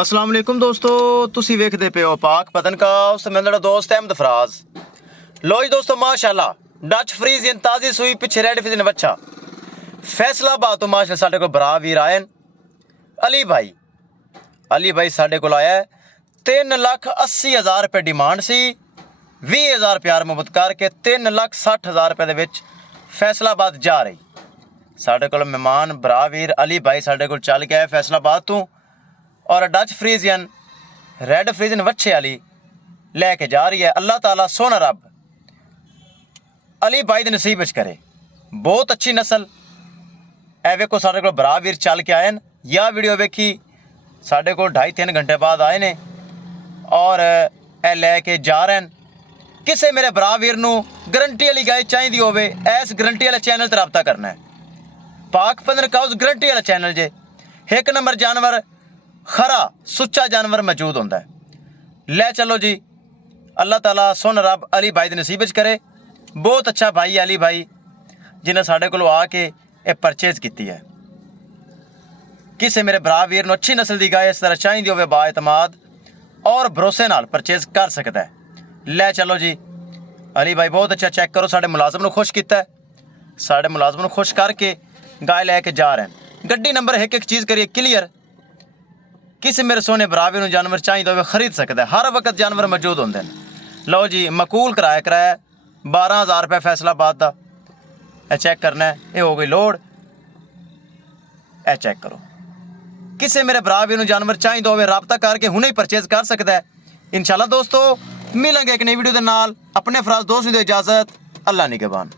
अस्सलाम वालेकुम दोस्तों, तुसी वेखदे पे हो पाक पतनकाउस। मैं तेरा दोस्त अहमद फराज। लो जी दोस्तों, माशाल्लाह डच फ्रीजियन ताज़ी सूई पिछे रेड फिजन बच्चा फैसलाबाद तो माशाल्लाह साडे को बरा वीर आए अली भाई साडे को आया 3,80,000 रुपये डिमांड सी। 20,000 प्यार मुहब्बत करके 3,60,000 रुपये दे विच फैसलाबाद जा रही। साडे कोल मेहमान बरा वीर अली भाई साडे कोल चल के आए फैसलाबाद तो, और डच फ्रीजियन रेड फ्रीजियन वच्छे वाली लैके जा रही है। अल्लाह ताला सोना रब अली भाई दे नसीब विच करे। बहुत अच्छी नस्ल ए वेखो साडे कोल बरा वीर चल के आए। या वीडियो वेखी साडे कोल 2.5-3 घंटे बाद आए ने और ए लैके जा रहे हैं। किसे मेरे बरा वीर नू गारंटी वाली गाय चाहिए होवे, इस गारंटी वाले चैनल ते रब्ता करना है। पाक पतनकाउस गारंटी वाला चैनल जे। 1 नंबर जानवर खरा सुच्चा जानवर मौजूद होंदा है। ले चलो जी, अल्लाह ताला सोन रब अली भाई दे नसीब विच करे। बहुत अच्छा भाई अली भाई जिन्हें साडे कोल आके ये परचेज की है। किसे मेरे बरा वीर नू अच्छी नस्ल की गाय इस तरह चाहिए होवे बाएतमाद और भरोसे नाल परचेज कर सकता है। ले चलो जी, अली भाई बहुत अच्छा। चेक करो, साडे मुलाजम नू खुश किया, साडे मुलाजम नू खुश करके गाय लैके जा रहे हैं। गड्डी नंबर एक चीज़ करिए क्लीयर। किसी मेरे सोने बरावे नू जानवर चाहिए तो खरीद सकता है। हर वक्त जानवर मौजूद होंगे हैं। लो जी, मकूल कराया 12,000 रुपये फैसलाबाद का। ए चेक करना है, ये हो गई लोड। ए चेक करो, किसी मेरे बरावे नू जानवर चाहिए तो रब्ता करके हुणे ही परचेज कर सकता है। इंशाल्लाह दोस्तों मिलेंगे एक नई वीडियो के नाल। अपने फराज दोस्त नू दो इजाज़त। अल्लाह निगहबान।